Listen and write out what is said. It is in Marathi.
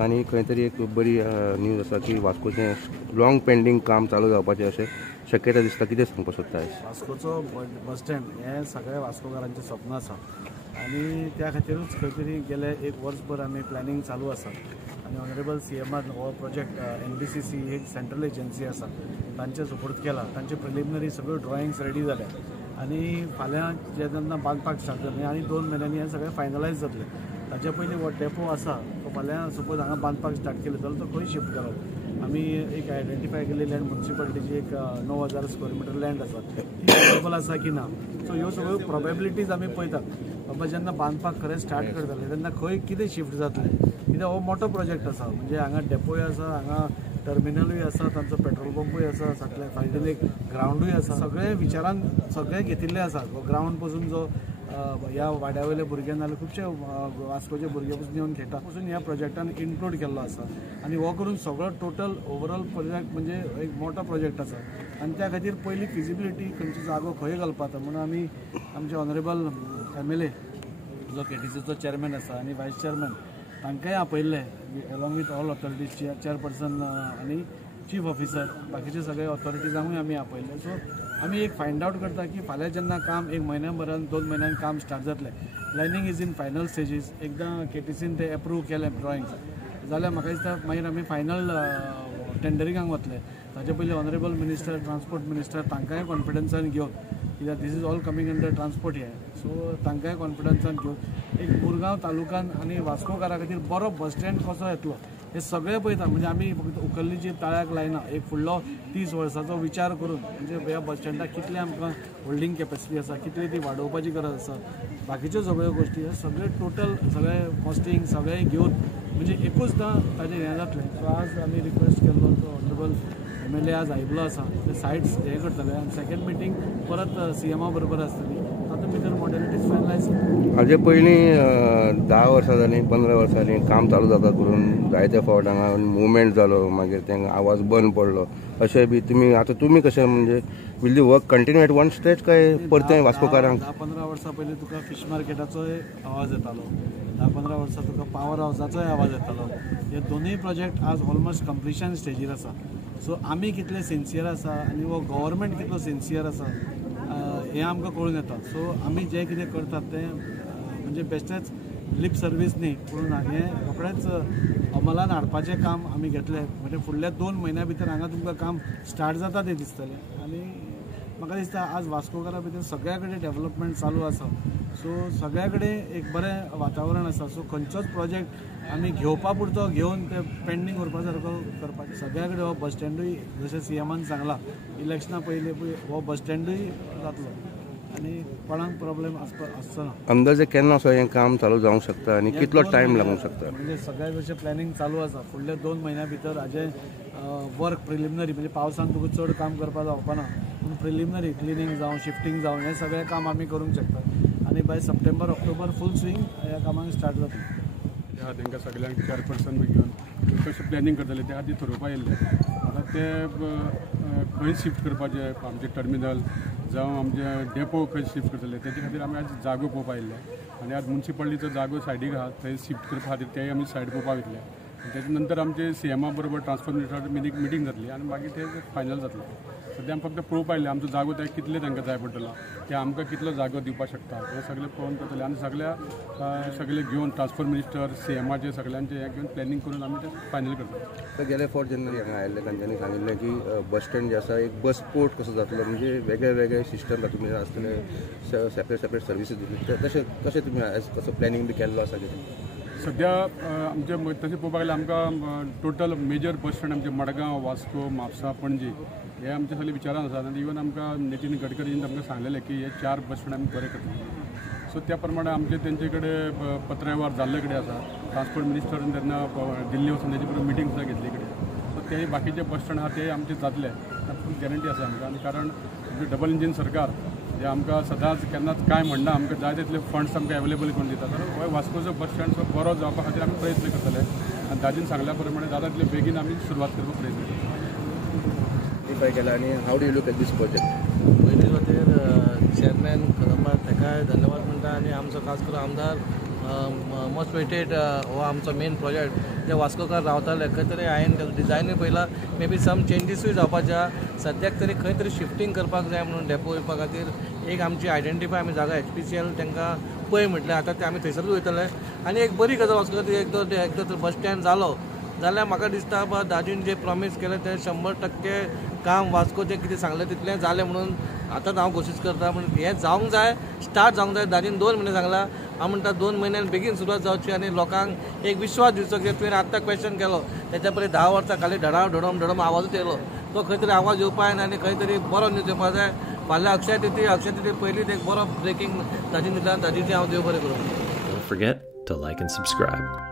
आनी खंय तरी एक बरी न्यूज आसा की वास्कोचें लॉंग पेंडींग काम चालू जावपाचें अशें शक्यता दिसता. कितें सांगपाक सोदता? वास्कोचो बस स्टँड हें सगळ्या वास्कोकारांचें स्वप्न आसा आनी त्या खातीरूच खंय तरी गेले एक वर्सभर आमी प्लॅनिंग चालू आसा आनी ऑनरेबल CMान हो प्रोजेक्ट NBCC ही एक सेंट्रल एजन्सी आसा तांचे सुपूर्द केला. तांचे प्रिलिमिनरी सगळ्यो ड्रॉइंग्स रेडी जाल्या आनी फाल्यां जेन्ना बांदपाक स्टार्ट जातलें आनी 2 म्हयन्यांनी हें सगळें फायनलायज जातलें. ताचे पयलीं हो डेपो आसा तो फाल्यां सपोज हांगा बांदपाक स्टार्ट केलो जाल्यार तो खंय शिफ्ट करप. आमी एक आयडेंटिफाय केल्ली लँड म्युन्सिपालिटीची एक 9,000 स्क्वेअर मिटर लँड आसा ती अवेलेबल आसा की ना. सो ह्यो सगळ्यो प्रोबेबिलिटीज आमी पळयतात. बाबा जेन्ना बांदपाक खरें स्टार्ट करतले तेन्ना खंय कितें शिफ्ट जातलें कित्याक हो मोठो प्रोजेक्ट आसा. म्हणजे हांगा डेपोय आसा, हांगा टर्मिनलूय आसा, तांचो पेट्रोल पंपूय आसा, फाटल्या फायदीन एक ग्रावंडूय आसा. सगळे विचारान सगळे घेतिल्ले आसा. ग्रावंड पासून जो ह्या वाड्या वयले भुरगे नाजाल्यार खुबशे वास्कोचे भुरगे पासून येवन खेळटा पासून ह्या प्रोजेक्टान इन्क्लूड केल्लो आसा आनी हो करून सगळो टोटल ओवरऑल प्रोजेक्ट म्हणजे एक मोठो प्रोजेक्ट आसा आनी त्या खातीर पयली फिजिबिलिटी खंयचो जागो खंय घालपाचो म्हणून आमी आमचे ऑनरेबल MLA जो KTCचो चेअरमॅन आसा आनी वायस चेअरमॅन तांकांय आपयल्ले along with all authorities chairperson आनी चीफ ऑफिसर बाकीचे सगळे ऑथॉरिटीजांकूय आमी आपयल्ले. सो आमी एक फायंड आवट करता की फाल्यां जेन्ना काम एक म्हयन्याभरान 2 म्हयन्यान काम स्टार्ट जातलें. Planning is in final stages. एकदां KTCन ते एप्रूव केले ड्रॉइंग्स जाल्यार म्हाका दिसता मागीर आमी फायनल टेंडरिंगाक वतले. ताचे पयलीं ऑनरेबल मिनिस्टर ट्रान्सपोर्ट मिनिस्टर तांकांय कॉन्फिडन्सान घेवन कित्याक this is all coming under transport हे सो तांकांय कॉन्फिडन्सान घेवन एक मुरगांव तालुक्यान आनी वास्कोकारा खातीर बरो बस स्टँड कसो येतलो हे सगळे पळयता. म्हणजे आमी फक्त उखल्लीची ताळ्याक लायना. एक फुडलो 30 वर्सांचो विचार करून म्हणजे ह्या बस स्टँडाक कितले आमकां होल्डिंग कॅपेसिटी आसा, कितली ती वाडोवपाची गरज आसा, बाकीच्यो सगळ्यो गोश्टी हे सगळे टोटल सगळे कॉस्टिंग सगळे घेवन म्हणजे एकूचदां ताजें हें जातलें. सो आज आमी रिक्वेस्ट केल्लो तो ऑनरेबल MLA आज आयिल्लो आसा. ते सायट्स हे करतले आनी सेकेंड मिटींग परत CMा बरोबर आसतली. तातूंत भितर मॉडेलिटीज फायनलायज जातली. हाजे पयलीं 10 वर्सां जालीं 15 वर्सां जालीं काम चालू जाता करून जायते फावट हांगा मुवमेंट जालो मागीर तांकां आवाज बंद पडलो अशें बी तुमी कशें म्हणजे will the work continue at one stage काय परतें वास्कोकारांक? 10-15 वर्सां पयलीं तुका फिश मार्केटाचोय आवाज येतालो. 10-15 वर्सां तुका पावर हावसाचोय आवाज येतालो. हे दोनूय प्रोजेक्ट आज ऑलमोस्ट कंप्लिशन स्टेजीर आसा. सो आमी कितले सिन्सियर आसा आनी हो गव्हर्मेंट कितलो सिन्सियर आसा हें आमकां कळून येता. सो आमी जें कितें करतात तें म्हणजे बेश्टेच लिप सर्वीस न्ही पूण हें रोखडेंच अमलान हाडपाचें काम आमी घेतलें. म्हणजे फुडल्या 2 म्हयन्या भितर हांगा तुमकां काम स्टार्ट जाता तें दिसतलें आनी म्हाका दिसता आज वास्कोकारा भितर सगळ्या कडेन डेव्हलपमेंट चालू आसा. सो सगळ्या कडेन एक बरें वातावरण आसा. सो खंयचोच प्रोजेक्ट आमी घेवपा पुरतो घेवन ते पेंडींग उरपा सारको करपाचें. सगळ्या कडेन हो बस स्टँडूय जशें CMान सांगलां इलेक्शना पयलीं हो बस स्टँडूय जातलो आनी कोणाक प्रॉब्लेम आसचो ना. अंदाजे केन्ना असो हें काम चालू जावंक शकता आनी कितलो टायम लागूंक शकता? म्हणजे सगळ्या जशें प्लॅनिंग चालू आसा. फुडल्या 2 म्हयन्या भितर हाजें वर्क प्रिलिमिनरी म्हणजे पावसान तुका चड काम करपाक जावपाना पूण प्रिलिमिनरी क्लिनींग जावं शिफ्टींग जावं हें सगळें काम आमी करूंक शकता आनी बाय सप्टेंबर-ऑक्टोबर फूल स्विंग ह्या कामाक स्टार्ट जातलें. त्या तांकां सगळ्यांक चेअरपर्सन बी घेवन कशें प्लॅनिंग करतले ते खातीर थारोवपा येयल्ले. आतां ते खंय शिफ्ट करपाचें आमचें टर्मिनल जावं आमचे डेपो खंय शिफ्ट करतले तेचे खातीर आमी आज जागो पळोवपा येयल्ले आनी आज म्युन्सिपालिटीचो जागो सायडीक आहा थंय शिफ्ट करपा खातीर तेय आमी सायड पळोवपाक वयतले. तेजे नंतर आमचे CMा बरोबर ट्रान्सफर मिनिस्टर मिटींग जातली आनी मागीर ते फायनल जातलें. सद्या आमी फक्त पळोवपा येयल्ले आमचो जागो ते कितले तांकां जाय पडटलो ते आमकां कितलो जागो दिवपाक शकता हें सगळें पळोवन करतले आनी सगळे घेवन ट्रान्सफर मिनिस्टर CMाचे सगळ्यांचे हें घेवन प्लॅनिंग करून आमी ते फायनल करता. गेले फावट जेन्ना हांगा आयिल्ले तांच्यांनी सांगिल्लें की बस स्टँड जे आसा एक बस पोर्ट कसो जातलो म्हणजे वेगळे वेगळे सिस्टम तातूंत आसतले सेपरेट सर्विसीस दितले तशें तुमी कसो प्लॅनिंग बी केल्लो आसा कितें? सद्या आमचे तशें पळोवपाक गेल्यार आमकां टोटल मेजर बस स्टँड आमचे मडगांव, वास्को, म्हापसा, पणजी हे आमचे सगळे विचारान आसात आनी इवन आमकां नितीन गडकरीन आमकां सांगलेलें की हे 4 बस स्टँड आमी बरे करतले. सो त्या प्रमाणे आमचे तेंचे कडेन पत्रव्यवहार जाल्ले कडेन आसा. ट्रान्सपोर्ट मिनिस्टरान तेन्ना दिल्ली वचून तेजे बरोबर मिटींग सुद्दां घेतले कडेन. सो ते बाकीचे बस स्टँड आहा ते आमचे जातले तातूंत गॅरंटी आसा आमकां. आनी कारण डबल इंजीन सरकार जे आमकां सदांच केन्नाच काय म्हणना आमकां जाय तितले फंड्स आमकां अवेलेबल करून दिता. तर हो वास्कोचो बस स्टँड बरो जावपा खातीर आमी प्रयत्न करतले आनी दाजीन सांगल्या प्रमाणे जाता तितले बेगीन आमी सुरवात करपाक प्रयत्न करतले. केला आनी how do you look at this project? पयली खातीर चेअरमॅन खरंबार ताका जाय धन्यवाद म्हणटा आनी आमचो खास करून आमदार मोस्ट वेटेड हो आमचो मेन प्रोजेक्ट जे वास्कोकार रावताले खंय तरी हांवें तेजो डिजायनूय पळयला मे बी सम चेंजीसूय जावपाच्या सद्याक तरी खंय तरी शिफ्टींग करपाक जाय म्हणून डेपो येवपा खातीर एक आमची आयडेंटिफाय आमी जागा HPCL तांकां पळय म्हटलें आतां ते आमी थंयसरूच वयतले आनी एक बरी गजाल वास्को एकदा तर बस स्टँड जालो जाल्यार म्हाका दिसता बा दाजीन जे प्रॉमीस केलें तें 100% काम वास्कोचें कितें सांगलें तितलें जालें म्हणून आतांच हांव घोशीत करता पूण हें जावंक जाय स्टार्ट जावंक जाय दाजीन 2 म्हयने सांगला हांव म्हणटा 2 म्हयन्यान बेगीन सुरवात जावची आनी लोकांक एक विश्वास दिवचो की तुवें आत्तां क्वेश्चन केलो तेच्या पयलीं 10 वर्सां खाली धडम आवाजूच येयलो तो खंय तरी आवाज येवपा जायना आनी खंय तरी बरो न्यूज येवपा जाय फाल्यां अक्षय तृतीय पयलींच एक बरो ब्रेकींग दाजीन दिता दाजीची हांव देव बरें करूं. Don't forget to like and subscribe.